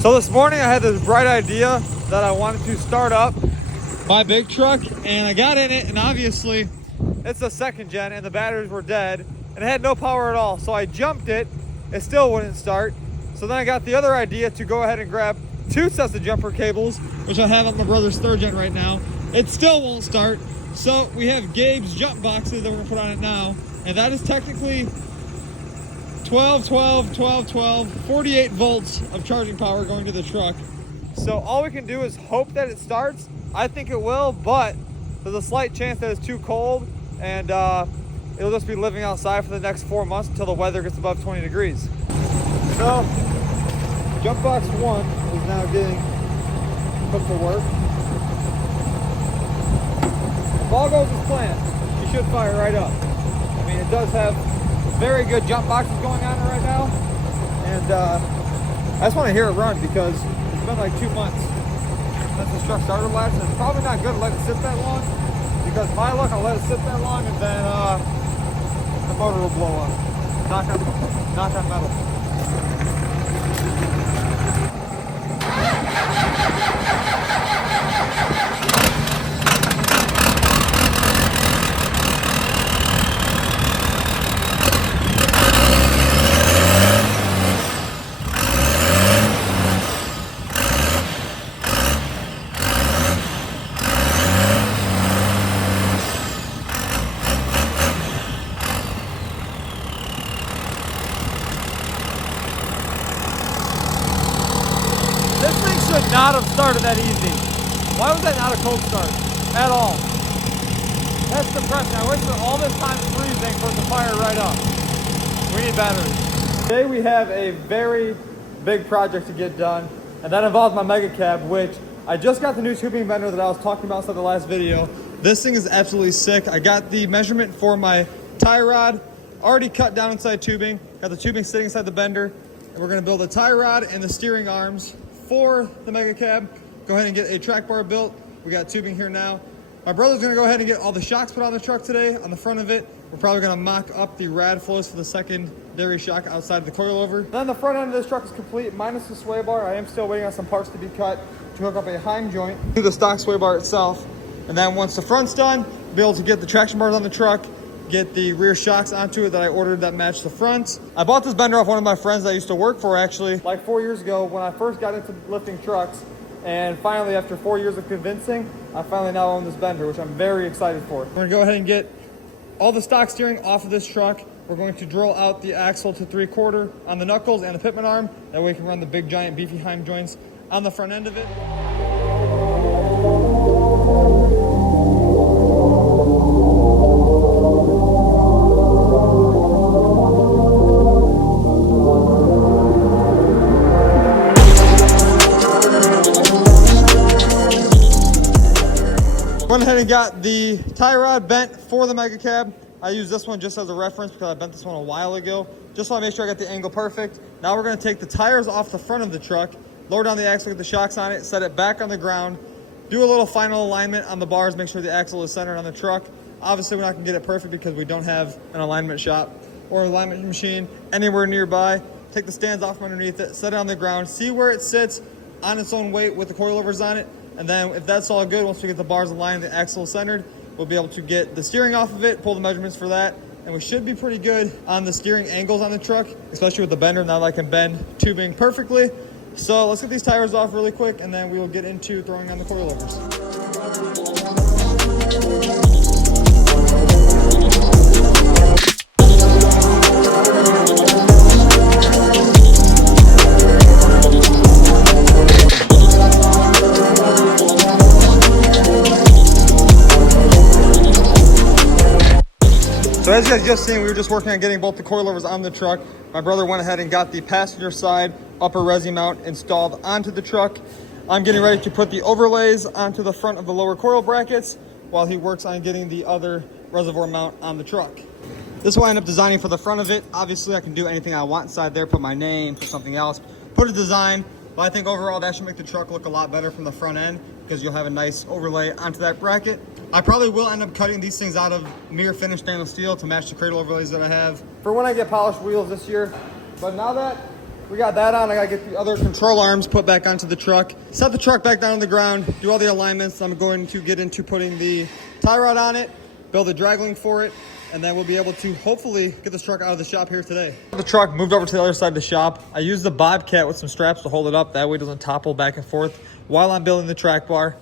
So this morning I had this bright idea that I wanted to start up my big truck, and I got in it, and obviously it's a second gen and the batteries were dead and it had no power at all. So I jumped it, it still wouldn't start. So then I got the other idea to go ahead and grab 2 sets of jumper cables, which I have on my brother's third gen right now. It still won't start. So we have Gabe's jump boxes that we're gonna put on it now, and that is technically 48 volts of charging power going to the truck. So all we can do is hope that it starts. I think it will, but there's a slight chance that it's too cold, and it'll just be living outside for the next 4 months until the weather gets above 20 degrees. So jump box 1 is now getting put to work. If all goes as planned, she should fire right up. I mean, it does have very good jump boxes going on right now, and I just want to hear it run because it's been like 2 months since the truck started last, and it's probably not good to let it sit that long, because my luck, I'll let it sit that long and then the motor will blow up. Knock on metal. Should not have started that easy. Why was that not a cold start at all? That's depressing. I wasted all this time freezing for it to fire right up. We need batteries. Today we have a very big project to get done, and that involves my mega cab, which I just got the new tubing bender that I was talking about in the last video. This thing is absolutely sick. I got the measurement for my tie rod already cut down inside tubing. Got the tubing sitting inside the bender, and we're gonna build a tie rod and the steering arms for the mega cab. Go ahead and get a track bar built. We got tubing here now. My brother's gonna go ahead and get all the shocks put on the truck today. On the front of it, we're probably gonna mock up the rad flows for the secondary shock outside of the coilover. Then the front end of this truck is complete, minus the sway bar. I am still waiting on some parts to be cut to hook up a Heim joint to the stock sway bar itself. And then once the front's done, be able to get the traction bars on the truck, get the rear shocks onto it that I ordered that match the front. I bought this bender off one of my friends that I used to work for, actually, like 4 years ago when I first got into lifting trucks. And finally, after 4 years of convincing, I finally now own this bender, which I'm very excited for. We're gonna go ahead and get all the stock steering off of this truck. We're going to drill out the axle to 3/4 on the knuckles and the pitman arm. That way we can run the big giant beefy Heim joints on the front end of it. Went ahead and got the tie rod bent for the mega cab. I use this one just as a reference because I bent this one a while ago. Just want to make sure I got the angle perfect. Now we're going to take the tires off the front of the truck, lower down the axle, get the shocks on it, set it back on the ground, do a little final alignment on the bars, make sure the axle is centered on the truck. Obviously we're not going to get it perfect because we don't have an alignment shop or alignment machine anywhere nearby. Take the stands off from underneath it, set it on the ground, see where it sits on its own weight with the coilovers on it. And then if that's all good, once we get the bars aligned, the axle centered, we'll be able to get the steering off of it, pull the measurements for that, and we should be pretty good on the steering angles on the truck, especially with the bender, now that I can bend tubing perfectly. So let's get these tires off really quick, and then we will get into throwing on the coilovers. So as you guys just seen, we were just working on getting both the coilovers on the truck. My brother went ahead and got the passenger side upper resi mount installed onto the truck. I'm getting ready to put the overlays onto the front of the lower coil brackets while he works on getting the other reservoir mount on the truck. This is what I end up designing for the front of it. Obviously I can do anything I want inside there, put my name, put something else, put a design, but I think overall that should make the truck look a lot better from the front end because you'll have a nice overlay onto that bracket. I probably will end up cutting these things out of mirror finished stainless steel to match the cradle overlays that I have for when I get polished wheels this year. But now that we got that on. I gotta get the other control arms put back onto the truck. Set the truck back down on the ground, do all the alignments. I'm going to get into putting the tie rod on it, build a drag link for it, and then we'll be able to hopefully get this truck out of the shop here today. The truck moved over to the other side of the shop. I used the Bobcat with some straps to hold it up. That way it doesn't topple back and forth while I'm building the track bar.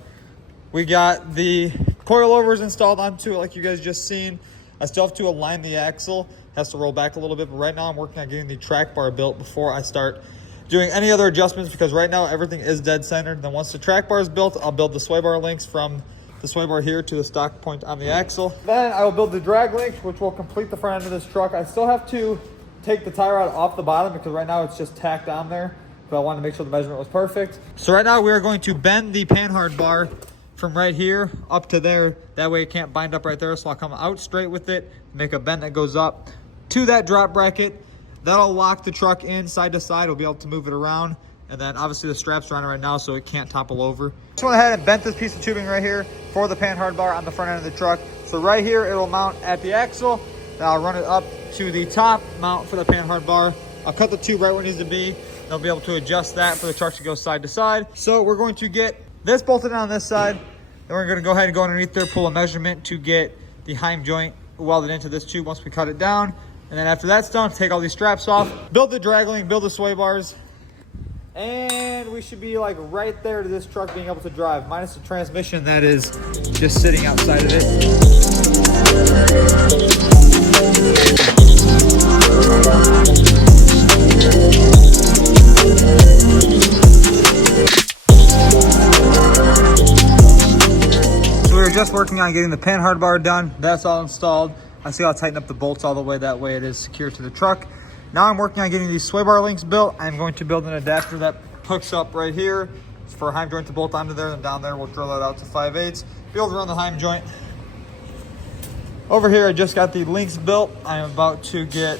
We got the coilovers installed onto it like you guys just seen. I still have to align the axle. Has to roll back a little bit, but right now I'm working on getting the track bar built before I start doing any other adjustments, because right now everything is dead centered. Then once the track bar is built, I'll build the sway bar links from the sway bar here to the stock point on the axle. Then I will build the drag link, which will complete the front end of this truck. I still have to take the tie rod off the bottom because right now it's just tacked on there, but I wanted to make sure the measurement was perfect. So right now we are going to bend the panhard bar from right here up to there. That way it can't bind up right there. So I'll come out straight with it, make a bend that goes up to that drop bracket. That'll lock the truck in side to side. We'll be able to move it around. And then obviously the straps are on it right now so it can't topple over. Just went ahead and bent this piece of tubing right here for the panhard bar on the front end of the truck. So right here it will mount at the axle. Then I'll run it up to the top mount for the panhard bar. I'll cut the tube right where it needs to be. I'll be able to adjust that for the truck to go side to side. So we're going to get this bolted on this side. Then we're going to go ahead and go underneath there, pull a measurement to get the heim joint welded into this tube once we cut it down. And then after that's done, take all these straps off, build the drag link, build the sway bars, and we should be like right there to this truck being able to drive, minus the transmission that is just sitting outside of it. So we were just working on getting the panhard bar done. That's all installed. I see I'll tighten up the bolts all the way. That way it is secure to the truck. Now I'm working on getting these sway bar links built. I'm going to build an adapter that hooks up right here. It's for a heim joint to bolt onto there. And down there we'll drill it out to 5/8. Be able to run the heim joint. Over here I just got the links built. I'm about to get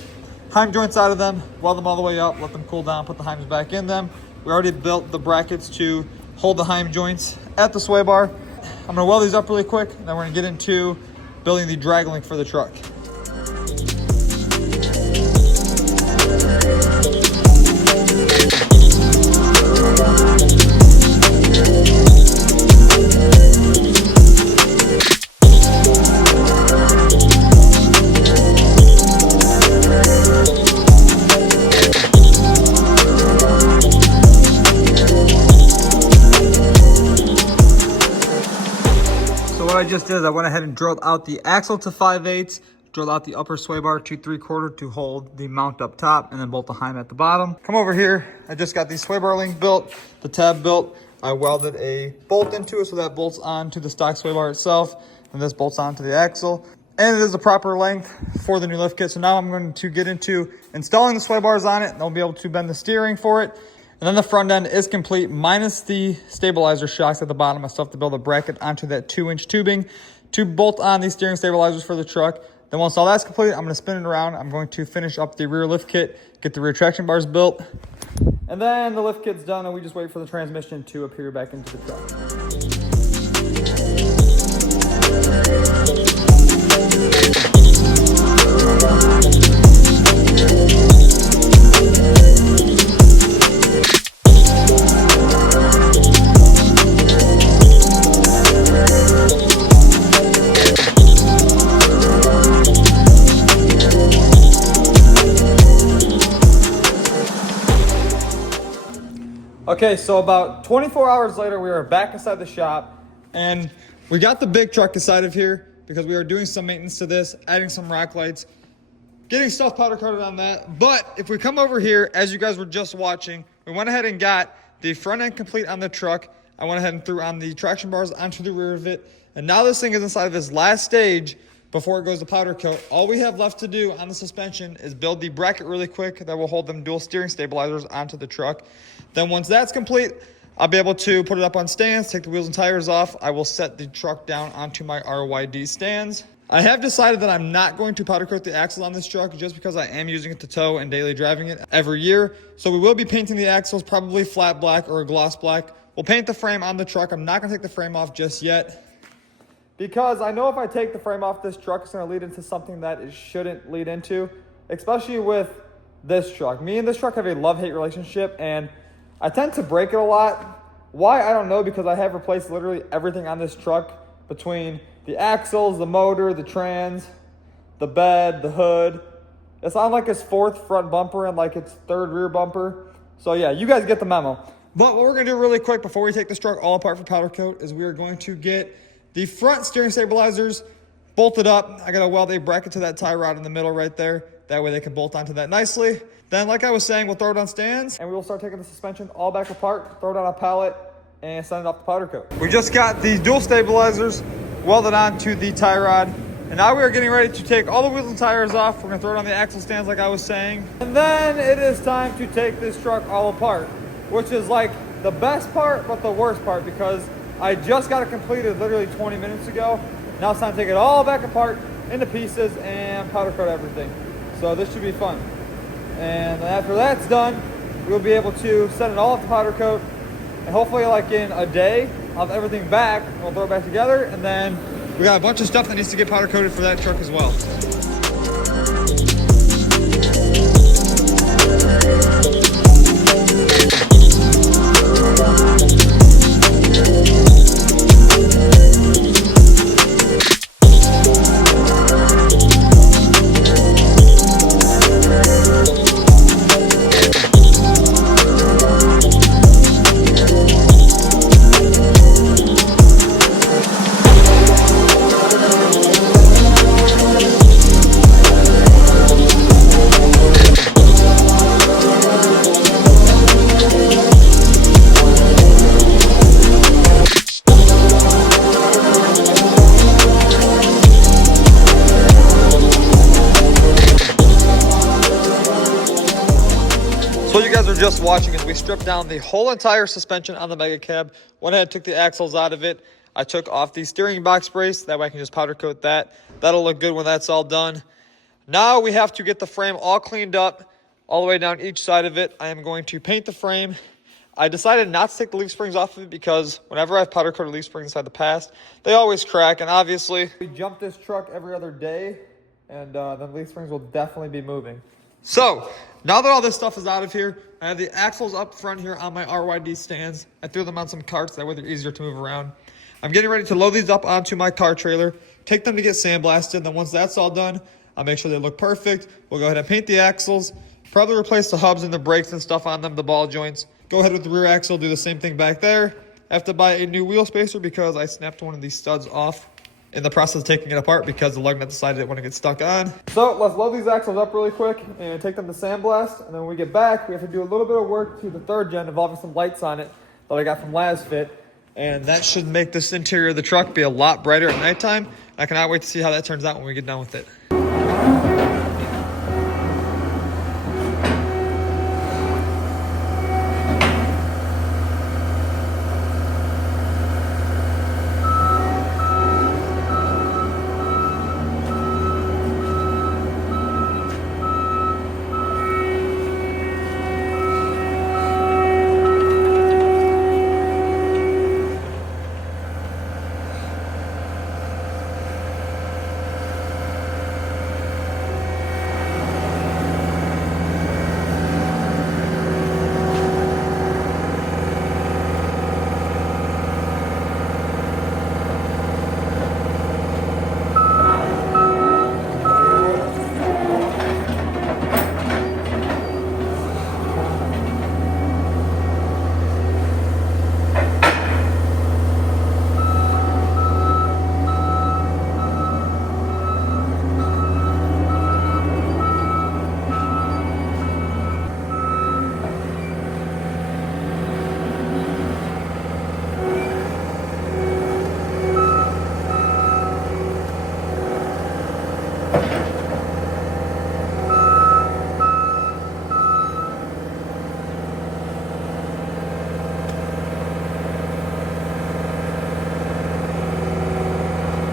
heim joints out of them, weld them all the way up, let them cool down, put the heims back in them. We already built the brackets to hold the heim joints at the sway bar. I'm gonna weld these up really quick, and then we're gonna get into building the drag link for the truck. What I just did is I went ahead and drilled out the axle to 5/8, drilled out the upper sway bar to 3/4 to hold the mount up top, and then bolt the heim at the bottom. Come over here. I just got the sway bar link built, the tab built. I welded a bolt into it so that bolts onto the stock sway bar itself, and this bolts onto the axle. And it is the proper length for the new lift kit. So now I'm going to get into installing the sway bars on it, and I'll be able to bend the steering for it. And then the front end is complete, minus the stabilizer shocks at the bottom. I still have to build a bracket onto that 2-inch tubing to bolt on these steering stabilizers for the truck. Then once all that's complete, I'm going to spin it around. I'm going to finish up the rear lift kit, get the rear traction bars built. And then the lift kit's done, and we just wait for the transmission to appear back into the truck. Okay, so about 24 hours later, we are back inside the shop, and we got the big truck inside of here because we are doing some maintenance to this, adding some rock lights, getting stuff powder coated on that. But if we come over here, as you guys were just watching, we went ahead and got the front end complete on the truck. I went ahead and threw on the traction bars onto the rear of it, and now this thing is inside of its last stage before it goes to powder coat. All we have left to do on the suspension is build the bracket really quick that will hold them dual steering stabilizers onto the truck. Then once that's complete, I'll be able to put it up on stands, take the wheels and tires off. I will set the truck down onto my RYD stands. I have decided that I'm not going to powder coat the axles on this truck just because I am using it to tow and daily driving it every year. So we will be painting the axles, probably flat black or a gloss black. We'll paint the frame on the truck. I'm not gonna take the frame off just yet because I know if I take the frame off this truck, it's gonna lead into something that it shouldn't lead into, especially with this truck. Me and this truck have a love-hate relationship, and I tend to break it a lot. Why? I don't know, because I have replaced literally everything on this truck between the axles, the motor, the trans, the bed, the hood. It's on like its 4th front bumper and like its 3rd rear bumper. So yeah, you guys get the memo. But what we're gonna do really quick before we take this truck all apart for powder coat is we are going to get the front steering stabilizers bolted up. I gotta weld a bracket to that tie rod in the middle right there. That way they can bolt onto that nicely. Then, like I was saying, we'll throw it on stands and we will start taking the suspension all back apart, throw it on a pallet, and send it off to powder coat. We just got the dual stabilizers welded onto the tie rod. And now we are getting ready to take all the wheels and tires off. We're gonna throw it on the axle stands like I was saying. And then it is time to take this truck all apart, which is like the best part, but the worst part, because I just got it completed literally 20 minutes ago. Now it's time to take it all back apart into pieces and powder coat everything. So this should be fun. And after that's done, we'll be able to send it all off to powder coat. And hopefully like in a day, I'll have everything back, and we'll throw it back together. And then we got a bunch of stuff that needs to get powder coated for that truck as well. So you guys are just watching as we stripped down the whole entire suspension on the Mega Cab. Went ahead and took the axles out of it. I took off the steering box brace. That way I can just powder coat that. That'll look good when that's all done. Now we have to get the frame all cleaned up all the way down each side of it. I am going to paint the frame. I decided not to take the leaf springs off of it because whenever I've powder coated leaf springs inside the past, they always crack. And obviously, we jump this truck every other day, and the leaf springs will definitely be moving. So, now that all this stuff is out of here, I have the axles up front here on my RYD stands. I threw them on some carts, that way they're easier to move around. I'm getting ready to load these up onto my car trailer, take them to get sandblasted, then once that's all done, I'll make sure they look perfect. We'll go ahead and paint the axles, probably replace the hubs and the brakes and stuff on them, the ball joints. Go ahead with the rear axle, do the same thing back there. I have to buy a new wheel spacer because I snapped one of these studs off in the process of taking it apart because the lug nut decided it wanted to get stuck on. So let's load these axles up really quick and take them to sandblast. And then when we get back, we have to do a little bit of work to the 3rd gen involving some lights on it that I got from Lasfit. And that should make this interior of the truck be a lot brighter at nighttime. I cannot wait to see how that turns out when we get done with it.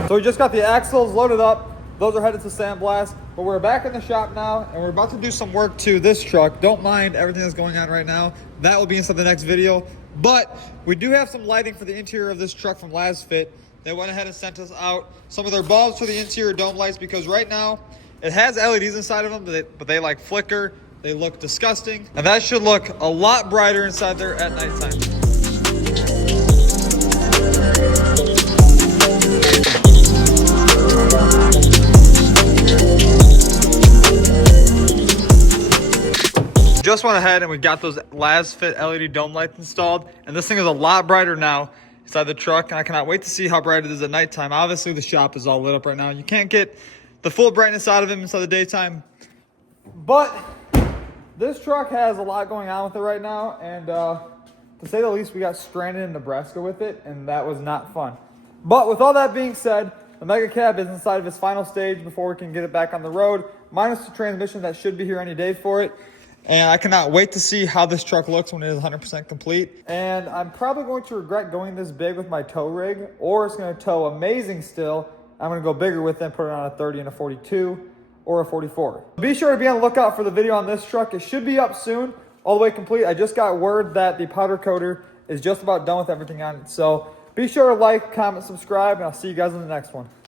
So we just got the axles loaded up. Those are headed to sandblast. But we're back in the shop now, and we're about to do some work to this truck. Don't mind everything that's going on right now. That will be inside the next video. But we do have some lighting for the interior of this truck from Lasfit. They went ahead and sent us out some of their bulbs for the interior dome lights because right now it has LEDs inside of them, but they like flicker. They look disgusting. And that should look a lot brighter inside there at nighttime. Just went ahead and we got those Lasfit LED dome lights installed. And this thing is a lot brighter now inside the truck. And I cannot wait to see how bright it is at nighttime. Obviously, the shop is all lit up right now. You can't get the full brightness out of him inside the daytime. But this truck has a lot going on with it right now, and to say the least, we got stranded in Nebraska with it, and that was not fun. But with all that being said, the Mega Cab is inside of its final stage before we can get it back on the road, minus the transmission that should be here any day for it. And I cannot wait to see how this truck looks when it is 100% complete. And I'm probably going to regret going this big with my tow rig, or it's going to tow amazing still. I'm going to go bigger with it and put it on a 30 and a 42. Or a 44. Be sure to be on the lookout for the video on this truck. It should be up soon, all the way complete. I just got word that the powder coater is just about done with everything on it. So be sure to like, comment, subscribe, and I'll see you guys in the next one.